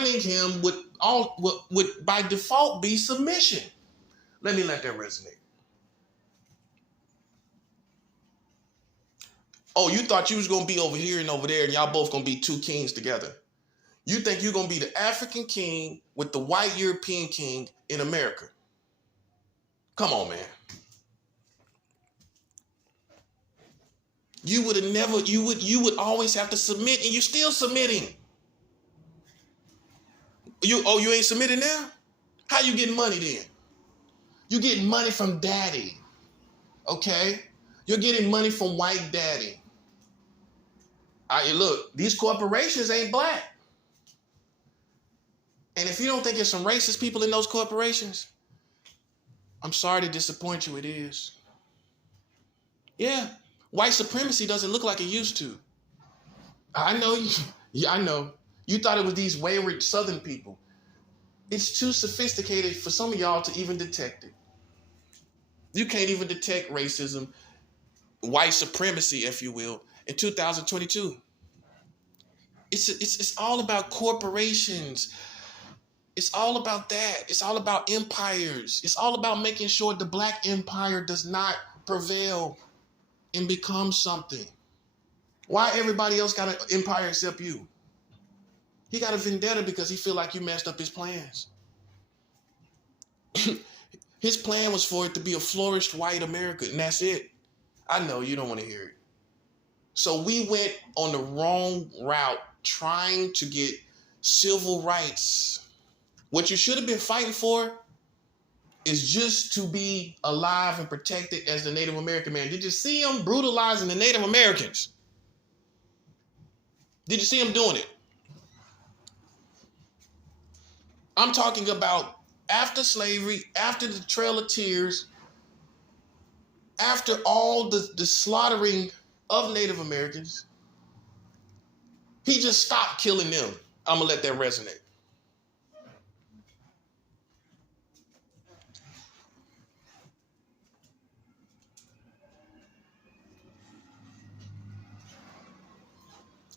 Him would by default be submission. Let me let that resonate. Oh, you thought you was gonna be over here and over there, and y'all both gonna be two kings together. You think you're gonna be the African king with the white European king in America? Come on, man. You would have never. You would always have to submit, and you're still submitting. You ain't submitting now? How you getting money then? You getting money from daddy, okay? You're getting money from white daddy. Look, these corporations ain't black. And if you don't think there's some racist people in those corporations, I'm sorry to disappoint you, it is. Yeah, white supremacy doesn't look like it used to. I know, yeah, I know. You thought it was these wayward Southern people. It's too sophisticated for some of y'all to even detect it. You can't even detect racism, white supremacy, if you will, in 2022. It's all about corporations. It's all about that. It's all about empires. It's all about making sure the black empire does not prevail and become something. Why everybody else got an empire except you? He got a vendetta because he feel like you messed up his plans. His plan was for it to be a flourished white America, and that's it. I know you don't want to hear it. So we went on the wrong route trying to get civil rights. What you should have been fighting for is just to be alive and protected as the Native American man. Did you see him brutalizing the Native Americans? Did you see him doing it? I'm talking about after slavery, after the Trail of Tears, after all the slaughtering of Native Americans, he just stopped killing them. I'm going to let that resonate.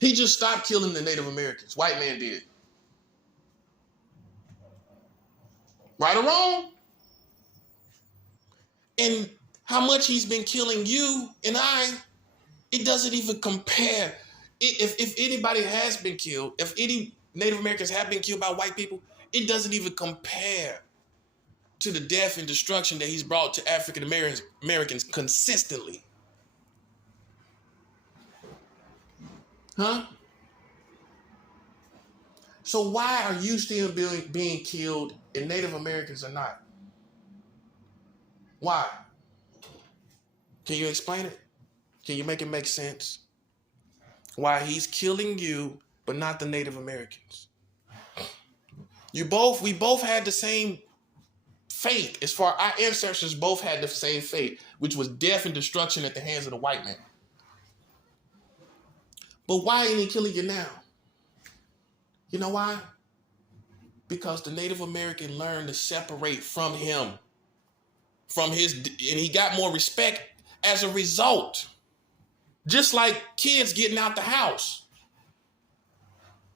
He just stopped killing the Native Americans. White man did. Right or wrong? And how much he's been killing you and I, it doesn't even compare. If anybody has been killed, if any Native Americans have been killed by white people, it doesn't even compare to the death and destruction that he's brought to African Americans consistently. Huh? So why are you still being killed and Native Americans are not? Why? Can you explain it? Can you make it make sense? Why he's killing you, but not the Native Americans? We both had the same fate. As far our ancestors both had the same fate, which was death and destruction at the hands of the white man. But why ain't he killing you now? You know why? Because the Native American learned to separate from him, and he got more respect as a result. Just like kids getting out the house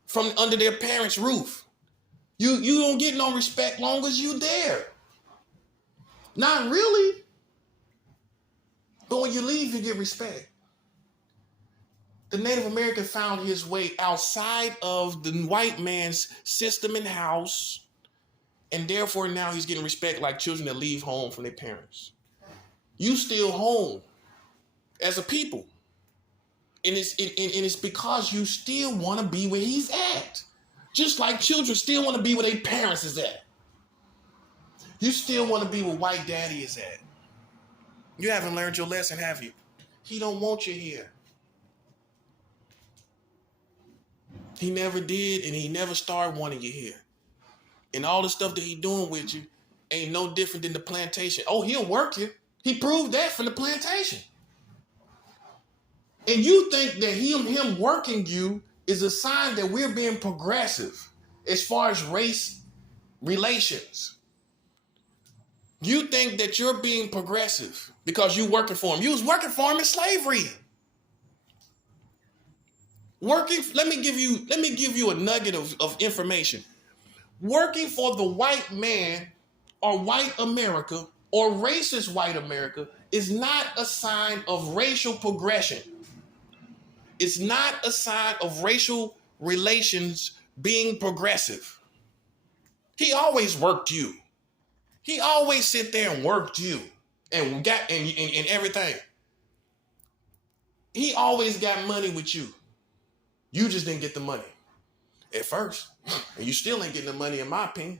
from under their parents' roof. You don't get no respect long as you there. Not really. But when you leave, you get respect. The Native American found his way outside of the white man's system and house, and therefore now he's getting respect like children that leave home from their parents. You still home as a people. And it's because you still want to be where he's at. Just like children still want to be where their parents is at. You still want to be where white daddy is at. You haven't learned your lesson, have you? He don't want you here. He never did, and he never started wanting you here. And all the stuff that he doing with you ain't no different than the plantation. Oh, he'll work you. He proved that from the plantation. And you think that him working you is a sign that we're being progressive as far as race relations. You think that you're being progressive because you working for him. You was working for him in slavery. Let me give you a nugget of information. Working for the white man or white America or racist white America is not a sign of racial progression. It's not a sign of racial relations being progressive. He always worked you. He always sit there and worked you and got and everything. He always got money with you. You just didn't get the money at first. And you still ain't getting the money, in my opinion.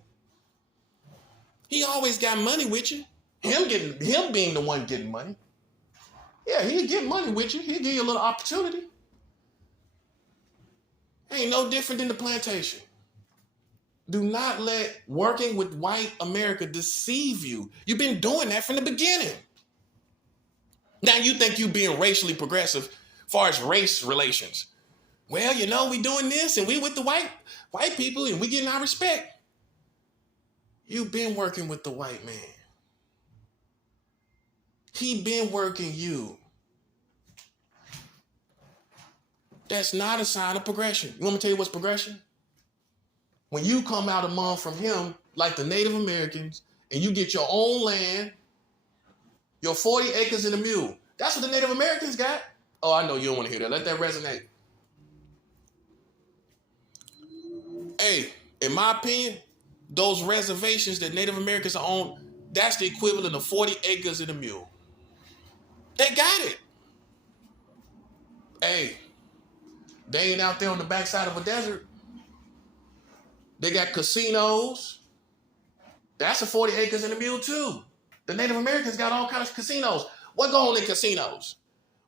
He always got money with you. Him being the one getting money. Yeah, he'll get money with you. He'll give you a little opportunity. Ain't no different than the plantation. Do not let working with white America deceive you. You've been doing that from the beginning. Now you think you being racially progressive as far as race relations. Well, you know, we doing this and we with the white people and we getting our respect. You've been working with the white man. He been working you. That's not a sign of progression. You want me to tell you what's progression? When you come out among from him, like the Native Americans, and you get your own land, your 40 acres and a mule. That's what the Native Americans got. Oh, I know you don't want to hear that. Let that resonate. Hey, in my opinion, those reservations that Native Americans are on, that's the equivalent of 40 acres and a mule. They got it. Hey, they ain't out there on the backside of a desert. They got casinos. That's a 40 acres and a mule too. The Native Americans got all kinds of casinos. What go on in casinos?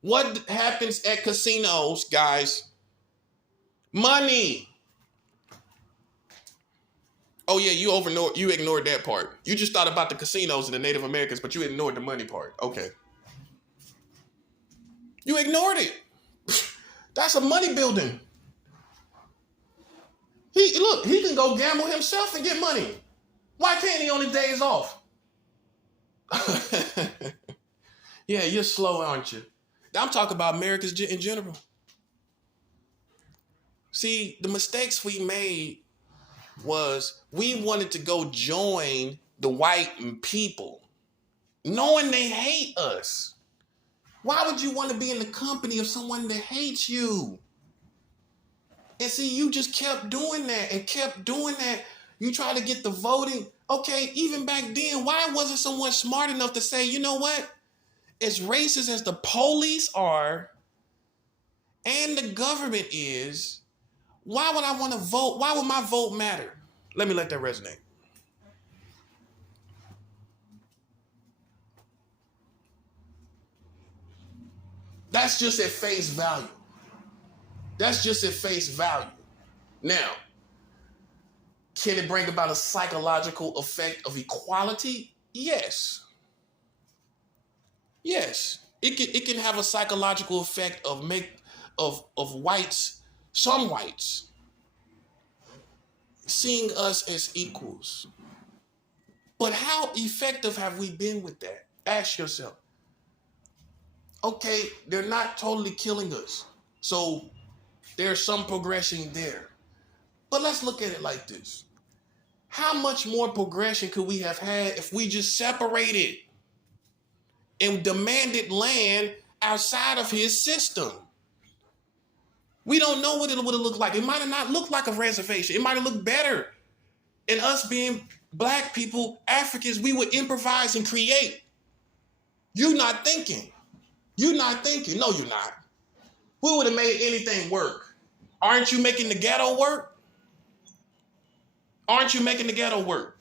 What happens at casinos, guys? Money. Oh yeah, you ignored that part. You just thought about the casinos and the Native Americans, but you ignored the money part. Okay. You ignored it. That's a money building. He can go gamble himself and get money. Why can't he on his days off? Yeah, you're slow, aren't you? I'm talking about Americans in general. See, the mistakes we made was we wanted to go join the white people, knowing they hate us. Why would you want to be in the company of someone that hates you? And see, you just kept doing that and kept doing that. You try to get the voting. Okay, even back then, why wasn't someone smart enough to say, you know what? As racist as the police are and the government is, why would I want to vote? Why would my vote matter? Let me let that resonate. That's just at face value. That's just at face value. Now, can it bring about a psychological effect of equality? Yes. Yes. It can have a psychological effect of whites, some whites, seeing us as equals. But how effective have we been with that? Ask yourself. Okay, they're not totally killing us. So there's some progression there. But let's look at it like this. How much more progression could we have had if we just separated and demanded land outside of his system? We don't know what it would have looked like. It might have not looked like a reservation. It might have looked better. And us being black people, Africans, we would improvise and create. You're not thinking. You're not thinking. No, you're not. We would have made anything work. Aren't you making the ghetto work? Aren't you making the ghetto work?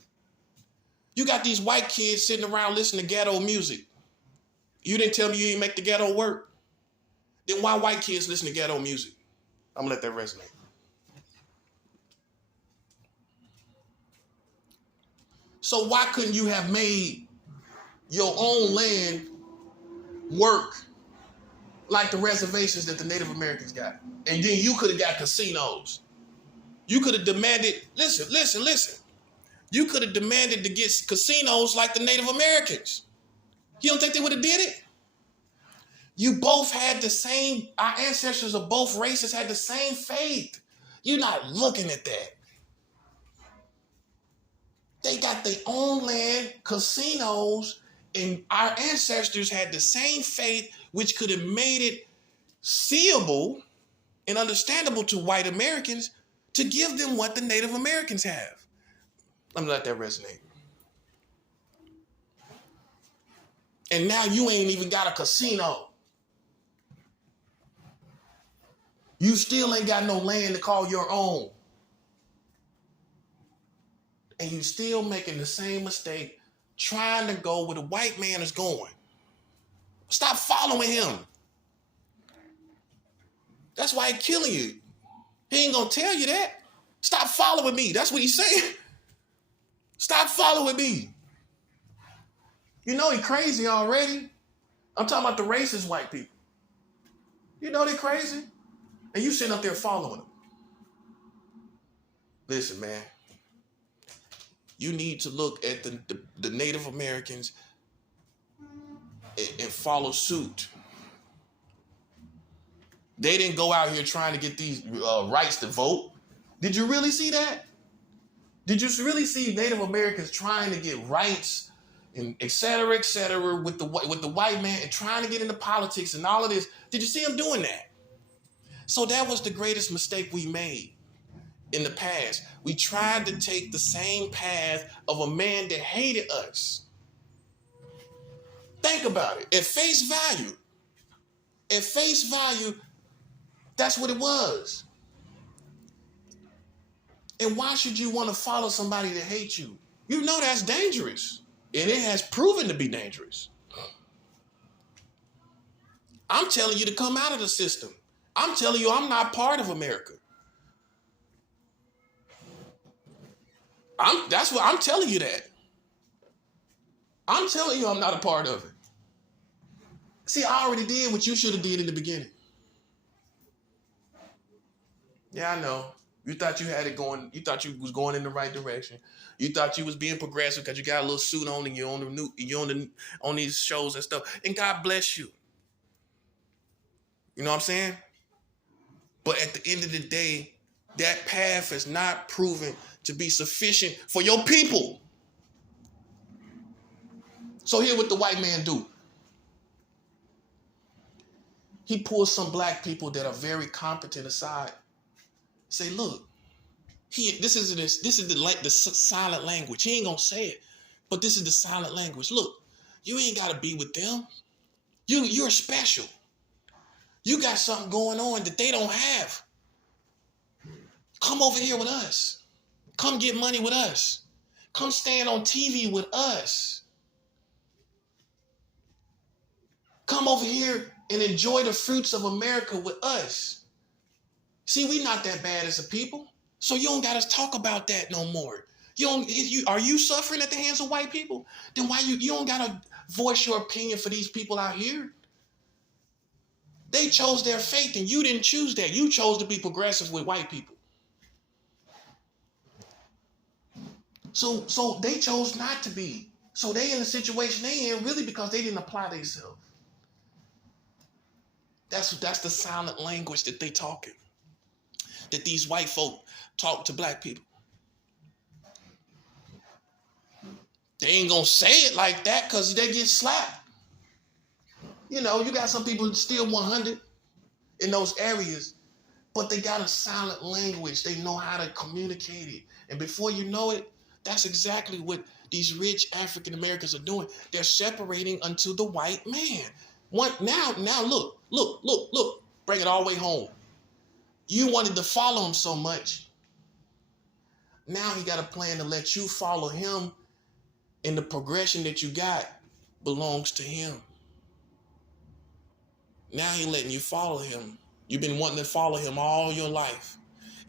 You got these white kids sitting around listening to ghetto music. You didn't tell me you didn't make the ghetto work? Then why white kids listen to ghetto music? I'm gonna let that resonate. So why couldn't you have made your own land work like the reservations that the Native Americans got? And then you could have got casinos. You could have demanded, listen. You could have demanded to get casinos like the Native Americans. You don't think they would have did it? You both had the same, our ancestors of both races had the same faith. You're not looking at that. They got their own land, casinos, and our ancestors had the same faith, which could have made it seeable and understandable to white Americans to give them what the Native Americans have. Let me let that resonate. And now you ain't even got a casino. You still ain't got no land to call your own. And you still making the same mistake trying to go where the white man is going. Stop following him. That's why he's killing you. He ain't gonna tell you that. Stop following me. That's what he's saying. Stop following me. You know he crazy already. I'm talking about the racist white people. You know they crazy. And you sitting up there following them. Listen, man. You need to look at the Native Americans and follow suit. They didn't go out here trying to get these rights to vote. Did you really see that? Did you really see Native Americans trying to get rights and et cetera, with the white man and trying to get into politics and all of this? Did you see them doing that? So that was the greatest mistake we made in the past. We tried to take the same path of a man that hated us. Think about it. At face value, that's what it was. And why should you want to follow somebody that hates you? You know that's dangerous. And it has proven to be dangerous. I'm telling you to come out of the system. I'm telling you I'm not part of America. I'm telling you that. I'm telling you I'm not a part of it. See, I already did what you should have did in the beginning. Yeah, I know. You thought you had it going. You thought you was going in the right direction. You thought you was being progressive because you got a little suit on and you're on these shows and stuff. And God bless you. You know what I'm saying? But at the end of the day, that path is not proven to be sufficient for your people. So here's what the white man do. He pulls some black people that are very competent aside. Say, look, this is the silent language. He ain't gonna say it, but this is the silent language. Look, you ain't gotta be with them. You're special. You got something going on that they don't have. Come over here with us. Come get money with us. Come stand on TV with us. Come over here and enjoy the fruits of America with us. See, we not that bad as a people. So you don't got to talk about that no more. Are you suffering at the hands of white people? Then why you don't got to voice your opinion for these people out here? They chose their faith and you didn't choose that. You chose to be progressive with white people. So they chose not to be. So they in the situation they in really because they didn't apply themselves. That's the silent language that they talking. That these white folk talk to black people. They ain't gonna say it like that because they get slapped. You know, you got some people still 100 in those areas, but they got a silent language. They know how to communicate it. And before you know it, that's exactly what these rich African Americans are doing. They're separating unto the white man. Now look, bring it all the way home. You wanted to follow him so much. Now he got a plan to let you follow him, and the progression that you got belongs to him. Now he letting you follow him. You've been wanting to follow him all your life,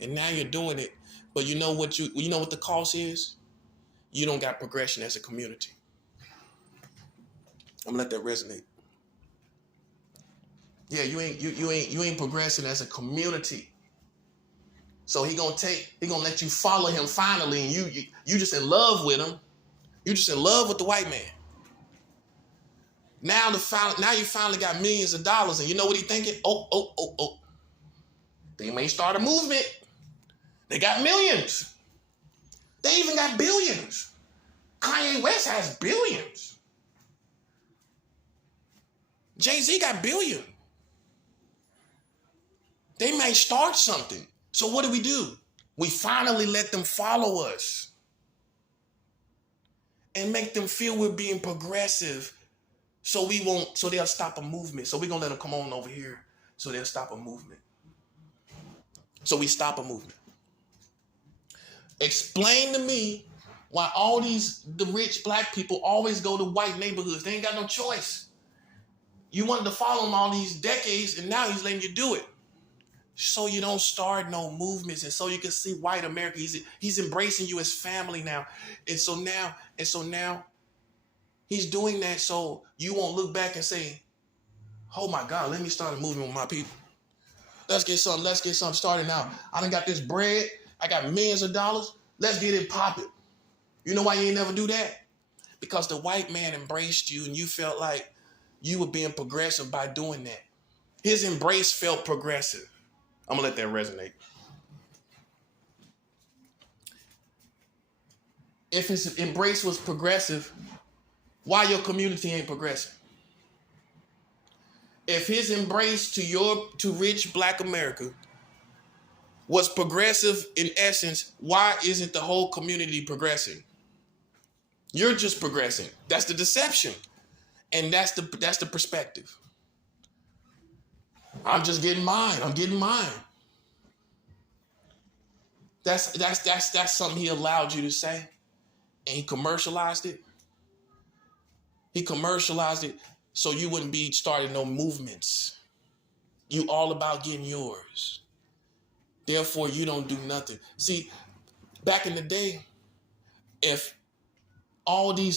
and now you're doing it. But you know what the cost is? You don't got progression as a community. I'm gonna let that resonate. Yeah, you ain't progressing as a community. So he gonna let you follow him finally, and you just in love with him. You just in love with the white man. Now you finally got millions of dollars, and you know what he's thinking? Oh. They may start a movement. They got millions. They even got billions. Kanye West has billions. Jay-Z got billions. They may start something. So what do? We finally let them follow us and make them feel we're being progressive. So they'll stop a movement. So we're going to let them come on over here so they'll stop a movement. So we stop a movement. Explain to me why the rich black people always go to white neighborhoods. They ain't got no choice. You wanted to follow him all these decades, and now he's letting you do it. So you don't start no movements, and so you can see white America. He's embracing you as family now. And so now he's doing that so you won't look back and say, oh my God, let me start a movement with my people. Let's get something started now. I done got this bread. I got millions of dollars. Let's get it popping. You know why you ain't never do that? Because the white man embraced you and you felt like you were being progressive by doing that. His embrace felt progressive. I'm going to let that resonate. If his embrace was progressive, why your community ain't progressive? If his embrace to rich black America was progressive in essence, why isn't the whole community progressing? You're just progressing. That's the deception. And that's the perspective. I'm just getting mine. I'm getting mine. That's something he allowed you to say. And he commercialized it. He commercialized it so you wouldn't be starting no movements. You all about getting yours. Therefore, you don't do nothing. See, back in the day, if all the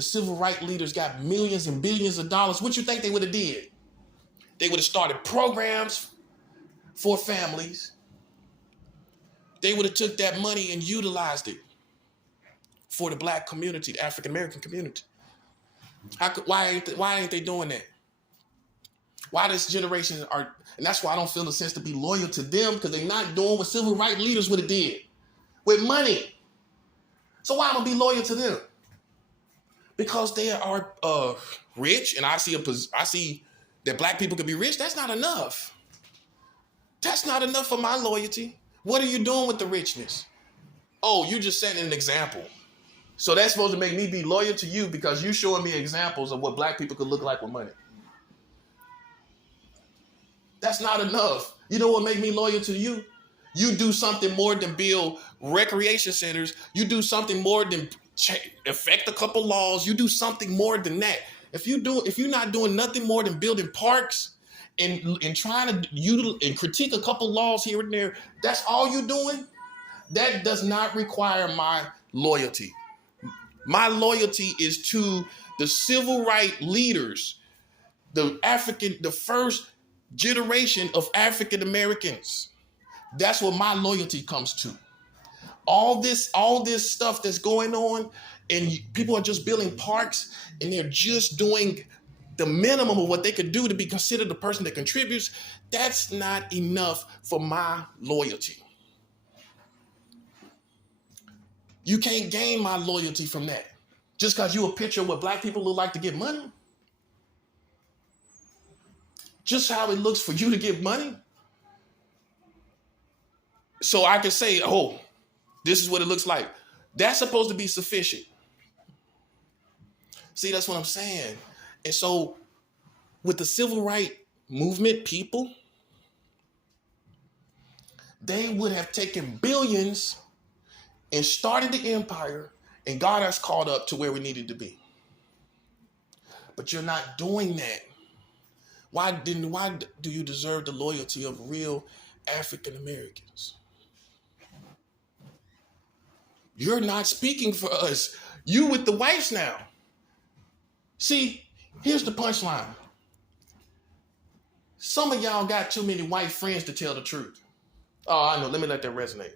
civil rights leaders got millions and billions of dollars, what you think they would have did? They would have started programs for families. They would have took that money and utilized it for the black community, the African American community. Why ain't they doing that? Why this generation and that's why I don't feel the sense to be loyal to them, because they're not doing what civil rights leaders would have did with money. So why am I gonna be loyal to them? Because they are rich, and I see that black people can be rich. That's not enough. That's not enough for my loyalty. What are you doing with the richness? Oh, you just setting an example. So that's supposed to make me be loyal to you because you showing me examples of what black people could look like with money. That's not enough. You know what make me loyal to you? You do something more than build recreation centers. You do something more than affect a couple laws. You do something more than that. If you're not doing nothing more than building parks and trying to critique a couple laws here and there, that's all you're doing. That does not require my loyalty. My loyalty is to the civil rights leaders, the first generation of African Americans. That's what my loyalty comes to. All this stuff that's going on, and people are just building parks, and they're just doing the minimum of what they could do to be considered the person that contributes. That's not enough for my loyalty. You can't gain my loyalty from that. Just because you a picture of what black people look like to get money. Just how it looks for you to get money. So I can say, oh, this is what it looks like. That's supposed to be sufficient. See, that's what I'm saying. And so with the civil rights movement people, they would have taken billions and started the empire and got us caught up to where we needed to be. But you're not doing that. Why do you deserve the loyalty of real African Americans? You're not speaking for us. You with the whites now. See, here's the punchline. Some of y'all got too many white friends to tell the truth. Oh, I know. Let me let that resonate.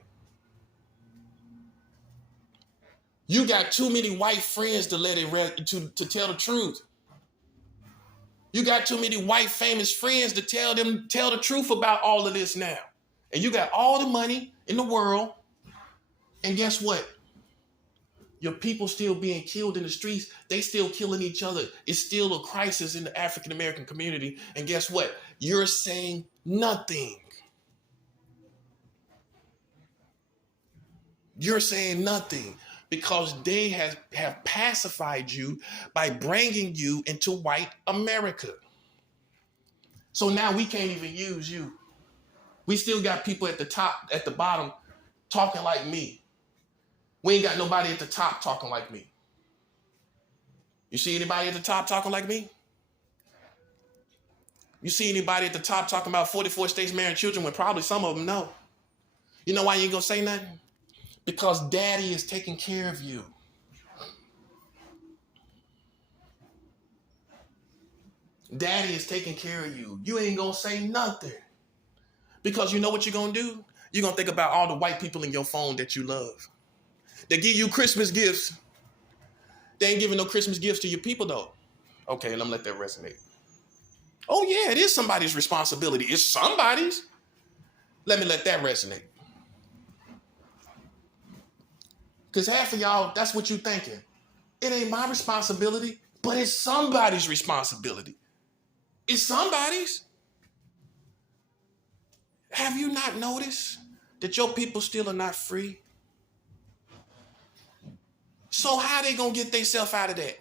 You got too many white friends to to tell the truth. You got too many white famous friends to tell the truth about all of this now. And you got all the money in the world. And guess what? Your people still being killed in the streets. They still killing each other. It's still a crisis in the African American community. And guess what? You're saying nothing. You're saying nothing because they have pacified you by bringing you into white America. So now we can't even use you. We still got people at the top, at the bottom, talking like me. We ain't got nobody at the top talking like me. You see anybody at the top talking like me? You see anybody at the top talking about 44 states marrying children when probably some of them know? You know why you ain't gonna say nothing? Because daddy is taking care of you. Daddy is taking care of you. You ain't gonna say nothing. Because you know what you're gonna do? You're gonna think about all the white people in your phone that you love. They give you Christmas gifts. They ain't giving no Christmas gifts to your people though. Okay, let me let that resonate. Oh yeah, it is somebody's responsibility. It's somebody's. Let me let that resonate. Because half of y'all, that's what you thinking. It ain't my responsibility, but it's somebody's responsibility. It's somebody's. Have you not noticed that your people still are not free? So how they gonna get themselves out of that?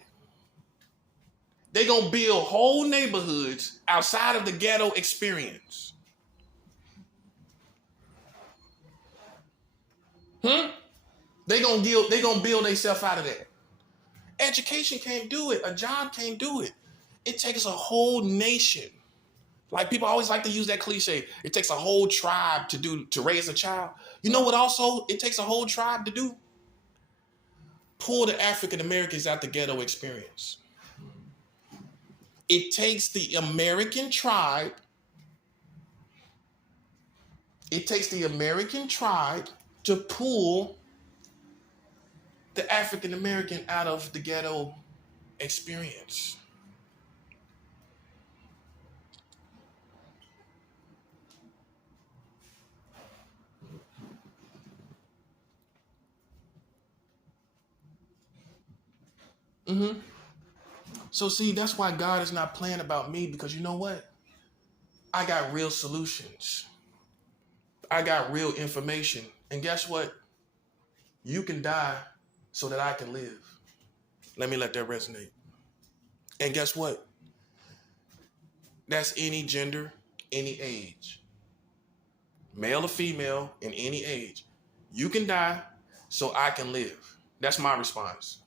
They gonna build whole neighborhoods outside of the ghetto experience. They gonna build themselves out of that. Education can't do it. A job can't do it. It takes a whole nation. Like people always like to use that cliche. It takes a whole tribe to raise a child. You know what also it takes a whole tribe to do? Pull the African Americans out the ghetto experience. It takes the American tribe. It takes the American tribe to pull the African American out of the ghetto experience. So see, that's why God is not playing about me, because you know what? I got real solutions. I got real information. And guess what? You can die so that I can live. Let me let that resonate. And guess what? That's any gender, any age. Male or female, in any age. You can die so I can live. That's my response.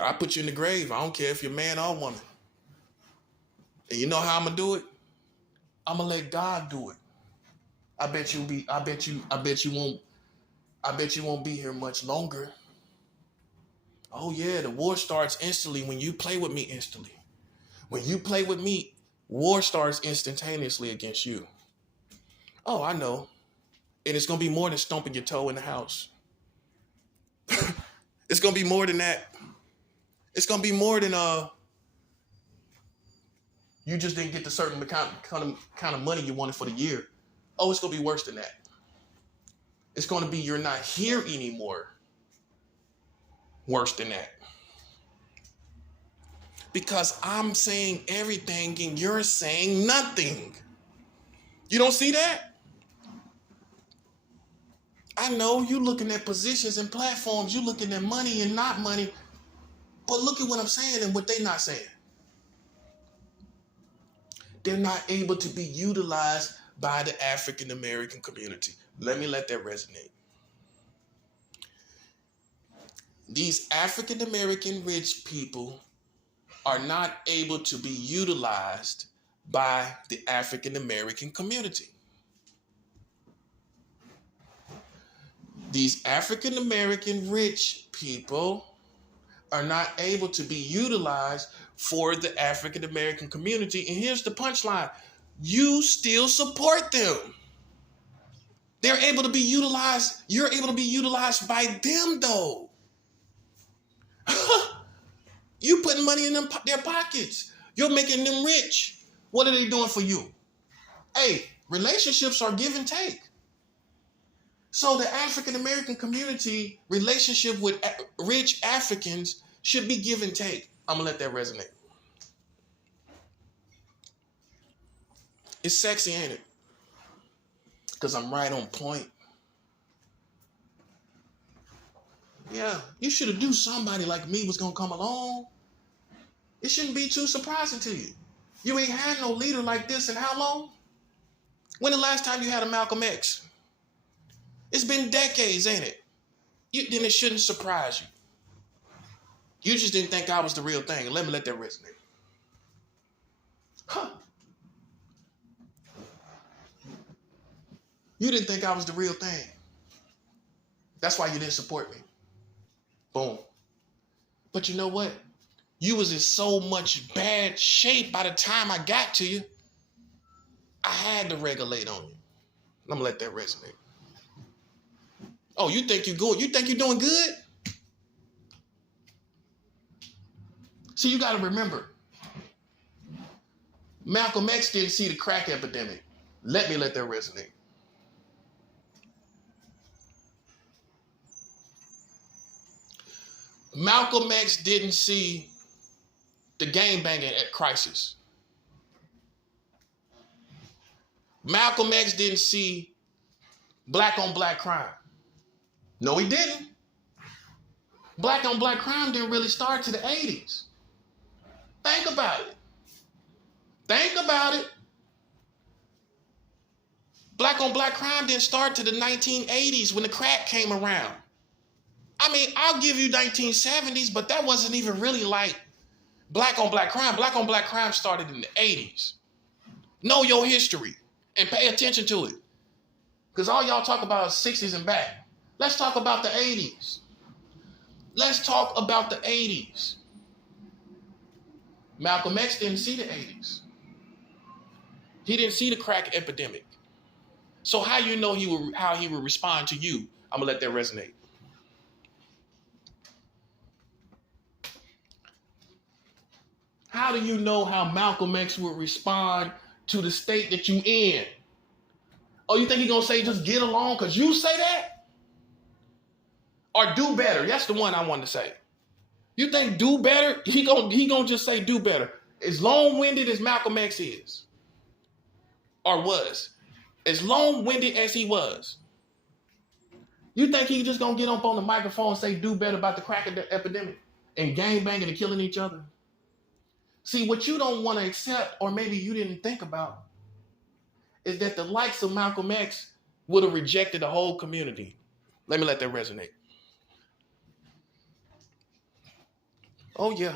I put you in the grave. I don't care if you're man or woman. And you know how I'm gonna do it? I'm gonna let God do it. I bet you won't be here much longer. Oh yeah, the war starts instantly when you play with me instantly. When you play with me, war starts instantaneously against you. Oh, I know. And it's gonna be more than stomping your toe in the house. It's gonna be more than that. It's gonna be more than you just didn't get the certain kind of money you wanted for the year. Oh, it's gonna be worse than that. It's gonna be you're not here anymore. Worse than that. Because I'm saying everything and you're saying nothing. You don't see that? I know you looking at positions and platforms, you looking at money and not money, but look at what I'm saying and what they're not saying. They're not able to be utilized by the African American community. Let me let that resonate. These African American rich people are not able to be utilized by the African American community. These African American rich people are not able to be utilized for the African American community. And here's the punchline. You still support them. They're able to be utilized. You're able to be utilized by them though. You putting money in their pockets. You're making them rich. What are they doing for you? Hey, relationships are give and take. So the African American community relationship with rich Africans should be give and take. I'm gonna let that resonate. It's sexy, ain't it? Because I'm right on point. Yeah, you should have knew somebody like me was gonna come along. It shouldn't be too surprising to you. You ain't had no leader like this in how long? When the last time you had a Malcolm X? It's been decades, ain't it? Then it shouldn't surprise you. You just didn't think I was the real thing. Let me let that resonate. Huh. You didn't think I was the real thing. That's why you didn't support me. Boom. But you know what? You was in so much bad shape by the time I got to you, I had to regulate on you. I'm gonna let that resonate. Oh, you think you're good? You think you're doing good? See, you gotta remember, Malcolm X didn't see the crack epidemic. Let me let that resonate. Malcolm X didn't see the gang banging crisis. Malcolm X didn't see black on black crime. No, he didn't. Black on black crime didn't really start to the 80s. Think about it. Think about it. Black on black crime didn't start to the 1980s when the crack came around. I mean, I'll give you 1970s, but that wasn't even really like black on black crime. Black on black crime started in the 80s. Know your history and pay attention to it. Because all y'all talk about is 60s and back. Let's talk about the 80s. Let's talk about the 80s. Malcolm X didn't see the 80s. He didn't see the crack epidemic. So how you know how he would respond to you? I'm gonna let that resonate. How do you know how Malcolm X would respond to the state that you in? Oh, you think he gonna say just get along because you say that? Or do better? That's the one I want to say. You think do better? He gonna just say do better. As long-winded as Malcolm X is, or was, as long-winded as he was, you think he just gonna get up on the microphone and say do better about the crack epidemic and gang banging and killing each other? See, what you don't want to accept, or maybe you didn't think about, is that the likes of Malcolm X would have rejected the whole community. Let me let that resonate. Oh, yeah.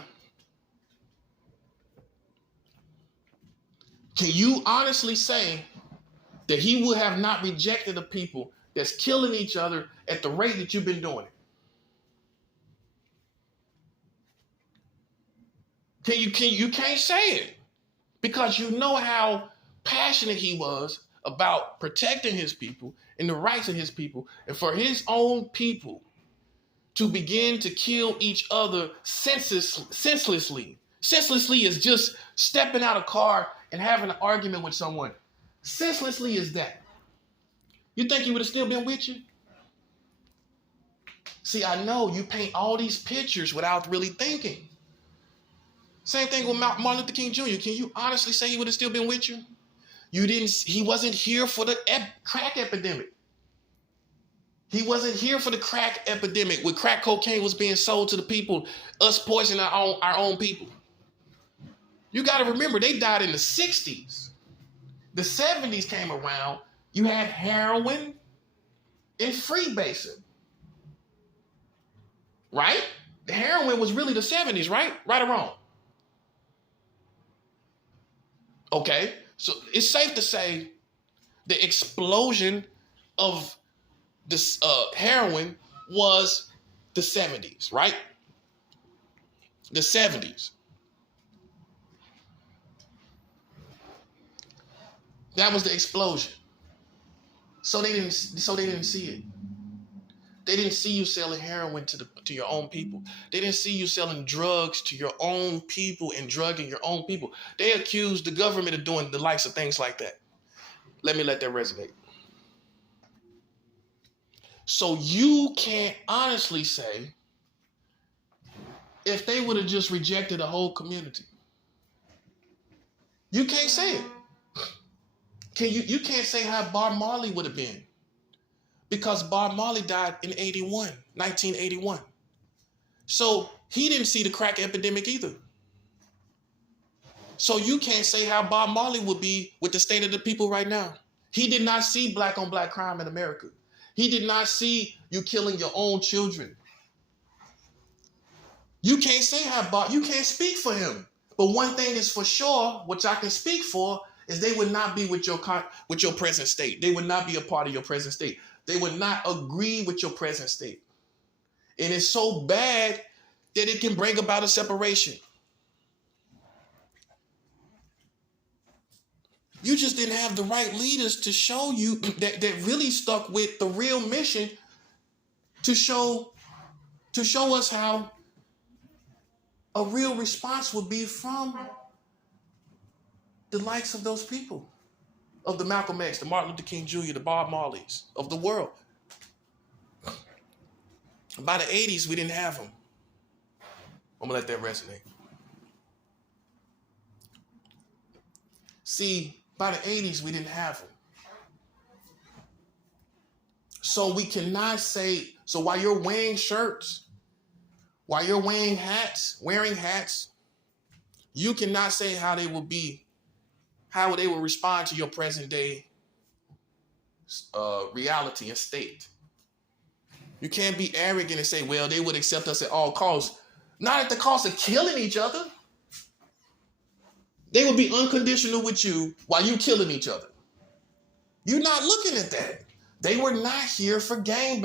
Can you honestly say that he would have not rejected the people that's killing each other at the rate that you've been doing it? You can't say it, because you know how passionate he was about protecting his people and the rights of his people, and for his own people to begin to kill each other senselessly. Senselessly is just stepping out of a car and having an argument with someone. Senselessly is that. You think he would have still been with you? See, I know you paint all these pictures without really thinking. Same thing with Martin Luther King Jr. Can you honestly say he would have still been with you? He wasn't here for the crack epidemic. He wasn't here for the crack epidemic when crack cocaine was being sold to the people, us poisoning our own people. You got to remember, they died in the 60s. The 70s came around. You had heroin and freebasing. Right? The heroin was really the 70s, right? Right or wrong? Okay, so it's safe to say the explosion of this heroin was the 70s, right? The 70s. That was the explosion. So they didn't see it. They didn't see you selling heroin to your own people. They didn't see you selling drugs to your own people and drugging your own people. They accused the government of doing the likes of things like that. Let me let that resonate. So you can't honestly say if they would have just rejected a whole community. You can't say it. You can't say how Bob Marley would have been. Because Bob Marley died in 1981. So he didn't see the crack epidemic either. So you can't say how Bob Marley would be with the state of the people right now. He did not see black on black crime in America. He did not see you killing your own children. You can't say how Bob, you can't speak for him. But one thing is for sure, which I can speak for, is they would not be with your present state. They would not be a part of your present state. They would not agree with your present state. And it's so bad that it can bring about a separation. You just didn't have the right leaders to show you that really stuck with the real mission to show us how a real response would be from the likes of those people, of the Malcolm X, the Martin Luther King Jr., the Bob Marleys of the world. By the 80s, we didn't have them. I'm going to let that resonate. See, by the 80s, we didn't have them. So we cannot say, so while you're wearing shirts, while you're wearing hats, you cannot say how they will respond to your present day reality and state. You can't be arrogant and say, well, they would accept us at all costs. Not at the cost of killing each other. They would be unconditional with you while you killing each other. You're not looking at that. They were not here for gangbanging.